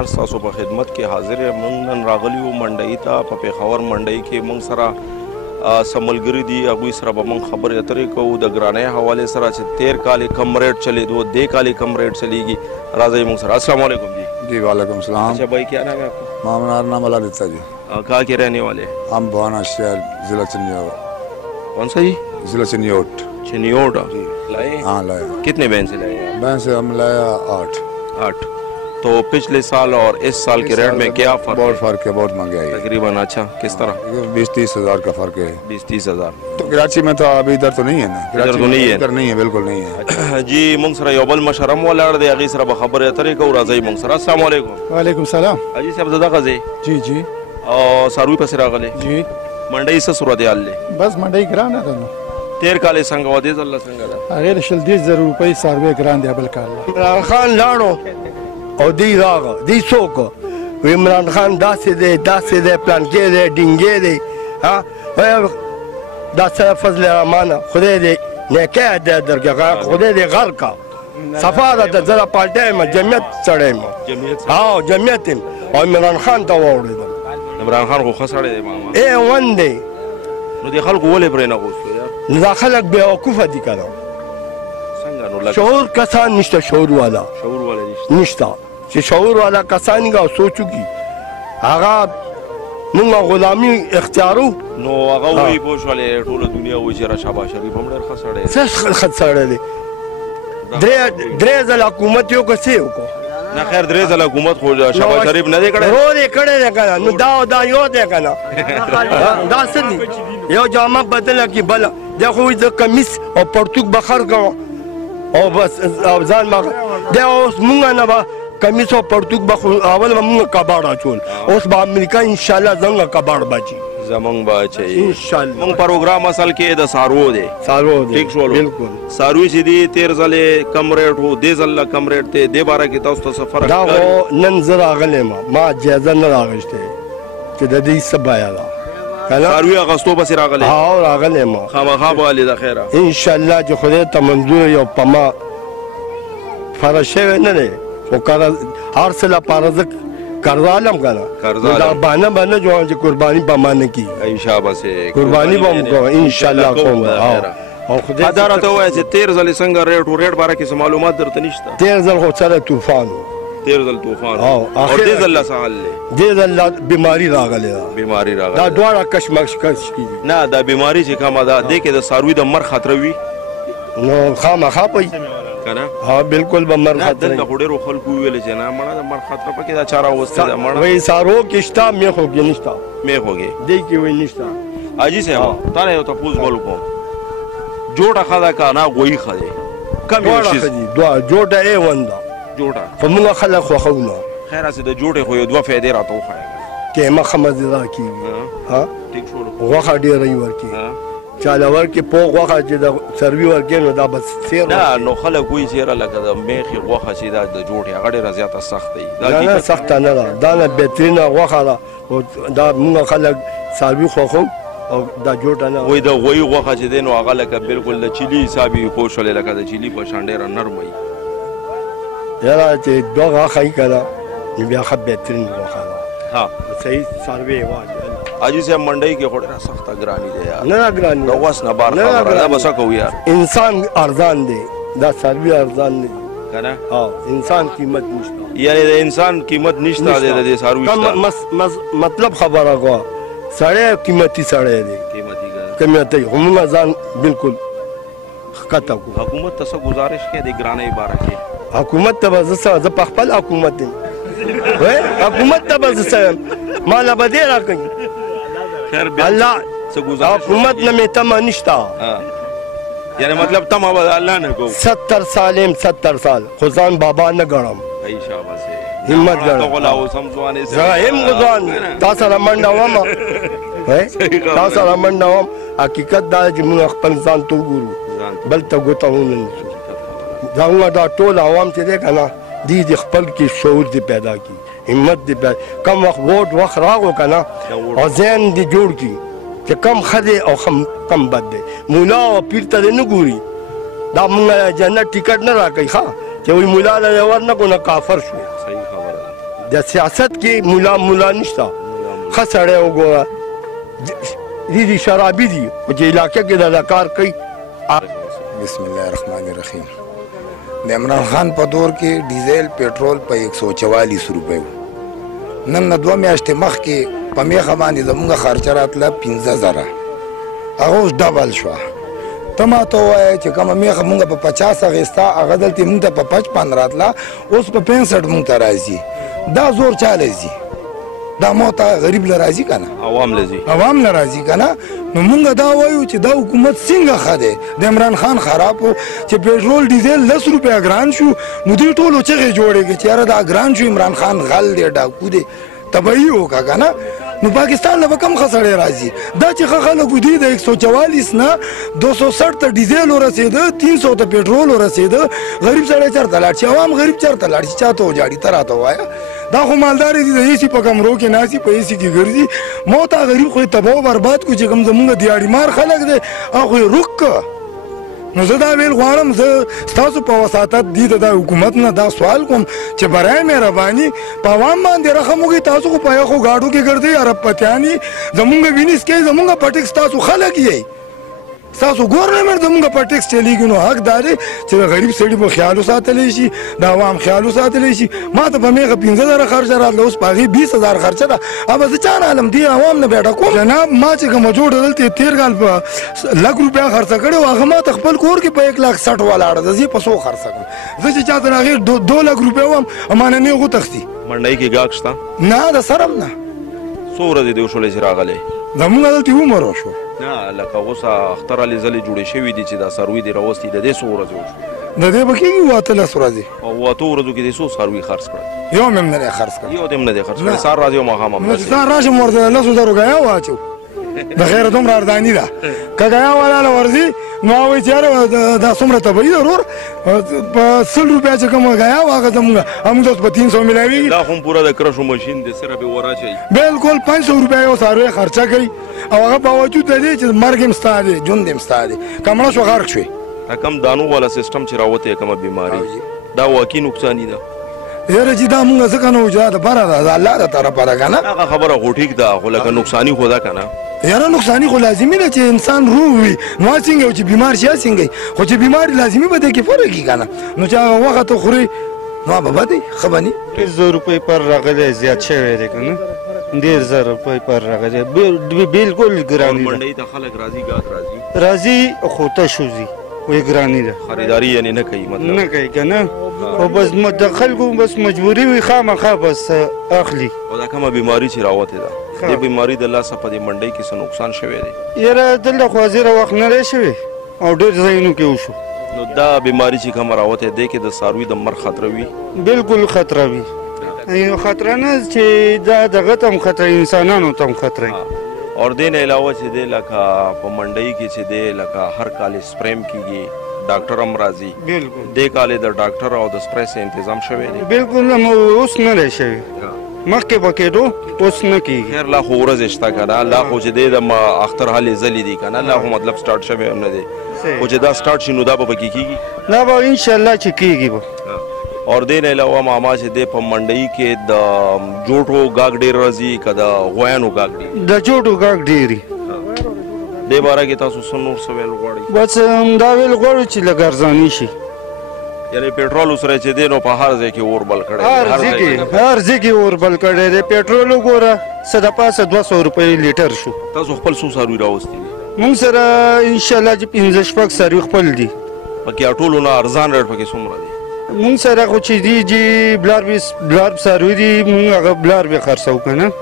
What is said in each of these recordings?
سماج تاسو په خدمت کې حاضر یم. موږ نن راغلي یو منډۍ ته په پېښور منډۍ کې موږ سره سملګري دي هغوی سره به موږ خبرې اترې کوو د ګرانۍ حوالې سره چې 13 کال کم ریٹ چلیدو 2 کال کم ریٹ چلیږي. راځئ موږ سره. السلام علیکم جی. جی وعلیکم السلام. اچھا بھائی کیا نام ہے آپ کا؟ مامنار نام اللہ دیتا جی. کہاں کے رہنے والے؟ ہم بوانا شہر ضلع چنیوٹ. کون سا جی؟ ضلع چنیوٹ. چنیوٹ جی لائے؟ ہاں لایا. کتنے بہن سے لائے ہیں؟ بہن سے ہم لایا 8. تو پچھلے سال اور اس سال کے ریٹ میں کیا فرق ہے؟ بہت فرق ہے, بہت مہنگائی ہے تقریباً. اچھا کس طرح؟ 20-30 ہزار کا فرق ہے. 20-30 ہزار. تو کراچی میں تو ابھی ادھر تو نہیں ہے نا. ادھر تو نہیں ہے. ادھر نہیں ہے, بالکل نہیں ہے. جی موږ سره یو بل مشرم ولاړ دی هغې سره به خبرې اترې کوو. راځئ موږ سره. السلام علیکم. وعلیکم السلام. حاجي صاحب زه دغه ځای جی جی او څاروي پسې راغلی. جی منډۍ څه صورتحال دی؟ بس منډۍ ګرانه ده نو. 13 کال څنګه و دې ځله څنګه ده؟ هغې د 30,000 روپۍ څاروی ګران دی بل کال. عمران خان لاړو او دی راغه دی څوک و عمران خان داسې دی پلانکې دی ډینګې دی. دا سره فضل رحمانه خدای دې نیکی هدایت درکړي, خدای دې غر کا صفا ده. د زه د پارټۍ یم, جمعیت سړی یم, جمعیت یم او عمران خان ته واوړېدم. عمران خان خو ښه سړی دی ماما. A1 دی. نو دې خلکو ولې پرې نه غوښتو یار؟ نو دا خلک بېوقوفه دي که نه. څنګه نو لکه شعور کسان نشته, شعور والا شعور والا نشته چې شعور والا کسان او سوچو کی هغه موږ غلامي اختیارو. نو هغه وایي پوه شولې ټوله دنیا وایي چې شهباز شریف هم ډېر ښه سړی دی. څه ښه سړی دی. درې ځله حکومت یو که څه یې وکړو؟ نه خیر 3 ځله حکومت خو شهباز شریف نه دی کړی. ورور یې کړی دی که نه. نو دا یو دی که نه. دا څه دي؟ یو جامه بدله کړي بله. دی خو وایي زه کمیس او پرتوګ به خر کوم او بس ځان به دی. اوس مونږ نه به کمیس او پرتوګ به خو اول به مونږ کباړ اچول, اوس به امریکا انشاءالله زموږ کباړ به اچي زمونږ به اچوي انشاءالله. مونږ پروګرام اصل کې د څاروو دی. څاروو دی ټیک شولو. بالکل. څاروي چې دي 13 ځلې کم ریټ و, دې ځله کم ریټ دی. دې باره کې تاسو ته څه فرق دا ښکاري؟ خو نن زه راغلی یم, ما جایزه نه راغوښتې چې د دې څه بیه ده که نه. څاروي اغوستو پسې راغلی؟ هو راغلی یم خامخا به والې د خیره انشاءالله چې خدای ته منظور یو په ما فرض شوی نه دی. خو هر څه لپاره زه قرضالم که نه. دا بهانه به نه جوړوم چې قرباني به ما نه کېږي. انشاءالله بسې قرباني به م کوم انشاءالله کوم. او خدای دا راته ووایه چې 13 ځلې څنګه ریټ و ریټ باره کې څه معلومات درته نشته؟ 13 ځل خو سره طوفان و. 13 ځل طوفان او دې ځله څه حال دی؟ دې ځل بیماري راغلې ده. بیماري دا راغله. دواړه کشمکش کېږي. نه دا بیماري چې کومه ده دې کې د څاروي د مر خطره وي نو خامخا پي که نه؟ ها بالکل به مر خطره. دلته خو ډېرو خلکو وویلې چې نه مړه د مر خطره پکې دا چا راوستې ده مړه. وایي څارو کې شته, میخو کې نشته. میخو کې دې کې وایي نشته. حاجي صاحب تا نه یو تپوس بل کوم, جوړه ښه ده که نه غویي ښه دی؟ کم یو شي دواړه جوړه A1 ده. جوړه خو موږ خلک خوښوو نه. خیر هسې د جوړې خو یو 2 فایدې راته وښایه. قیمه ښه مزېدار کېږي. ها ټیک شولو. غوښه ډېره یې ورکېږي. چاله ورکې پوخ غوښه چې د څاروي ورکې نو دا بس سیر نه نو خلک وایي چې یاره لکه د میخې غوښه چې دا د جوړې هغه ډېره زیاته سخته وي. نه سخته نه ده, دا نه بهترینه غوښه ده. دا موږ خلک څاروي خوښوو او دا جوړه نه. وایي د غویي غوښه چې دی نو هغه لکه بالکل د چیلي حساب وي پوه شولې لکه د چیلي په شان ډېره نرم وي. یاره چې دوه غوښه یي که نه نو بیا ښه بهترین غوښه ده. ها صحیح څاروی واجب. حاجي صاحب منډۍ کې خو ډېره سخته ګراني دی یار. نه ګراني د وس نه بار خبره ده. به څه کوو یار؟ انسان ارزان دی, دا څاروي ارزان نه دي که نه؟ انسان قیمت نشته. یعنې د انسان قیمت نشته دی د دې څاروي شته. مطلب خبره کوه, سړی قیمتي سړی دی. قیمتي خو موږ ځان بالکل ښکته کړو. حکومت ته څه ګزارش کوې د ګرانۍ باره کې؟ حکومت ته به زه په خپل حکومت یم. حکومت ته به زه څه یم, ماله به دې راکوي. الله حکومت نه مې تمه نشته. یعنی مطلب تمه به الله نه کوو. 70 سال یم, 70 سال خو ځان بابا نه ګڼم. همت ګڼم. زه هم ځوان تا سره منډه وم, تا سره منډه وم. حقیقت دا چې موږ خپل ځان ته وګورو, بل ته ګوته ونه نیسو. زموږ دا ټول عوام چې دی که نه دی د خپل کې شعور دې پیدا کړي, همت دې پیدا. کم وخت ووټ وخت راغو که نه او ذهن دې جوړ کړي چې کم ښه دی او کم بد دی. مولا او پیر ته دې نه ګوري. دا مونږ جنت ټیکټ نه راکوي ښه چې وایي مولا له یې ورنکړو نه کافر شو. د سیاست کې مولا نشته ښه سړی وګوره دي شرابي دي خو چې علاقه کې دا کار کوي. بسم الله الرحمن الرحیم. د عمران خان په دور کې ډیزل پټرول په 144 روپیو نن نه 2 میاشتې مخکې په میخه باندې زموږ خرچه راتله 15000 هغه اوس ډبل شوه. ته ما ته ووایه چې کومه میخه مونږ په 50 اخیسته هغه دلته مونږ ته په 55 راتله اوس په 65 مونږ ته راځي. دا زور چاله ځي؟ دا موته غریب له راځي که نه؟ عوام له راځي که نه؟ نو مونږ دا وایو چې دا حکومت څنګه ښه دی؟ د عمران خان خراب و چې پېټرول ډیزل 10 روپیه ګران شو نو دوی ټولو چغې جوړې کړې چې یاره دا ګران شو عمران خان غل دی ډاکو دی تباهي وکړه که نه؟ نو پاکستان له به کم ښه سړی راځي؟ دا چې ښه خلک دوی د 144 نه 260 ته ډیزل ورسېده 300 ته پېټرول ورسېده غریب سړی چېرته لاړ شي؟ عوام غریب چېرته لاړ شي؟ چا ته وجاړي؟ ته راته ووایه. دا خو مالدارې دي د ایسي په کمرو کې ناستي په ایسي کې ګرځي. ما ته غریب خو یې تباه و برباد کړو چې کوم زمونږ دیاړیمار خلک دی هغه خو یې روک که. نو زه دا ویل غواړم زه ستاسو په وساطت دي د دا حکومت نه دا سوال کوم چې برای مهرباني په عوام باندې رحم وکړئ. تاسو خو په یخو ګاډو کې ګرځئ عرب پتیاني زمونږ وینیس کوي زمونږ په ټکس تاسو خلک یئ ستاسو ګورنمنټ زمونږ په ټکس چلیږي نو حق دا دی چې د غریب سړي به خیال وساتلی شي د عوام خیال وساتلی شي. ما ته په میغه 15000 خرچه راتله اوس په هغې 20000 خرچه ده. ابه زه چا نه علم دې عوام نه بیا ډکوم جناب. ما چې کومه جوړه دلته تېر کال په 1,00,000 روپیه خرڅه کړې وه هغه ما ته خپل کور کې په 1,60,000 ولاړه ده. زه یې په 100 خرڅه کړم. زه چې چا ته هغې 2,00,000 روپیه وم اماننې غوتښتي منډۍ کې ګاګ شته نه د سرم نه. څو ورځې دې وشولې چې راغلی زمونږ دلته عمر وشو نه لکه اوس اخترالې ځلې جوړې شوي دي چې دا څاروي دې راوستي د دې څو ورځې وشو؟ د دې به کېږي 18 ورځې. او 8 ورځو کې دې څو څاروي خرڅ کړل؟ یو مې هم نه دی خرڅ کړی. یو دې هم نه دی خرڅ کړی؟ سهار راځي او ماښام هم نو چې سهار راشم ورته 10,000 ګیا واچو د خیره دومره ارداني ده که ګیا ولاله ورځي نو وایي چې یاره دا څومره طبعي ده ورور په 100 روپیه چې کومه ګیا وه هغه زمونږ همونږ اوس په 300 میلاوېږي. دا خو هم پوره د کرشو ماشین دی صرف یې وراچوي. بلکل 500 روپیه یو څاروی خرچه کوي او هغه باوجود د دې چې مرګ هم ستا دی ژوند هم ستا دی که مړه شو غرق شوې. دا کم دانو والا سیسټم چې راوتی کومه بیماري دا واقعي نقصاني ده. یاره چې دا مونږ ځکه نه وو چې دا دپاره ده د الله د طرفه ده که نه؟ هغه خبره خو ټیک ده خو لکه نقصاني خو ده که نه؟ یاره نقصاني خو لازمي ده چې انسان روغ وي نو څنګه و چې بیمار شي څنګه خو چې بیمار لازمي به دی کې فرق وي که نه نو چې هغه وخت خوري نو به بدی ښه به ني. 1,000 روپۍ پر راغلی زیات شوی دی که نه 1,000 روپۍ پر راغلی بلکل ګراني ده. منډۍ ته خلک راځي ګاګ راځي خو تشو ځي وایي ګراني ده خریداري یعنې نه کوي مطلب نه کوي که نه خو بس د خلکو بس مجبوري وي خامخا بس اخلي. او دا کومه بیماري چې راوتې ده دې بیماري د لاسه په دې منډۍ کې څه نقصان شوی دی؟ یاره دلته خو زیره وخت نه دی شوی او ډېر ځایونو کې وشو. نو دا بیماري چې کومه راوتې دی کې د څاروي د مرګ خطره وي؟ بلکل خطره وي. خطره نه چې دا دغه ته هم خطره انسانانو ته هم خطره وي. اور دې نه علاوه چې دی لکه په منډۍ کې چې دی لکه هر کال سپریم کېږي ډاکټر هم راځي بلکل دې کال د ډاکټر او د سپری څه تنظیم شوی دی؟ بلکل اوس نه دی شوی مخکې به کېدو اوس نه کېږي. خیر لا خو ورځې شته که نه لا خو چې دی د اختر هلې ځلې دي که نه لا خو مطلب سټارټ شوی هم نه دی خو چې دا سټارټ شي نو دا به پکې کېږي؟ دا به انشاءالله چې کېږي به. اور دې نه علاوه ماما چې دی په منډۍ کې د جوټو ګاګ ډېر راځي که د غویانو ګاګ ډېر؟ د جوټو ګاګ ډېري. دې باره کې تاسو څه نور څه ویل غواړئ؟ بس دا ویل غواړو چې لږ ارزاني شي. یعنې پېټرول سره چې دی نو په هر ځای کې اور بل کړی هر ځای کې اور بل کړی دی. پېټرول وګوره څه د پاسه 200 روپۍ لیټر شو. تاسو خپل څو څاروي راوستي دي؟ مونږ سره انشاءالله چې 15-16 څاروي خپل دي. پکې ټولو نه ارزان ریټ پکې څومره دی؟ مونږ سره خو چې دي چې بلارب څاروي دي مونږ هغه بلارب یې خرڅوو که نه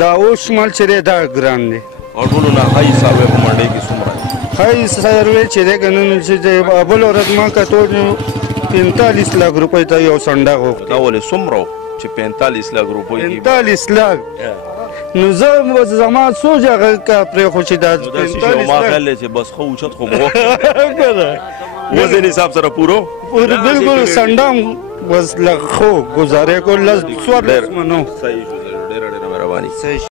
دا اوس مال چې دی دا ګران دی. او ټولو نه ښایي څاروی په منډۍ کې څومره دی؟ ښایي څاروی چې دی که نه چې بل ورځ ما کتو 45 لک روپۍ ته یو سنډه غوښتې. دا ولې څومره و چې 45 لک روپۍ کې 45 لک نو زه زما سوچ هغه که پرېښو چې دا 45 ما خیال دی چې بس ښه اوچت خو به وکړه وزن حساب سره پورو بلکل سنډه هم بس لږ ښه ګزارې کړو 14 منو. صحیح شو ډېره مهرباني.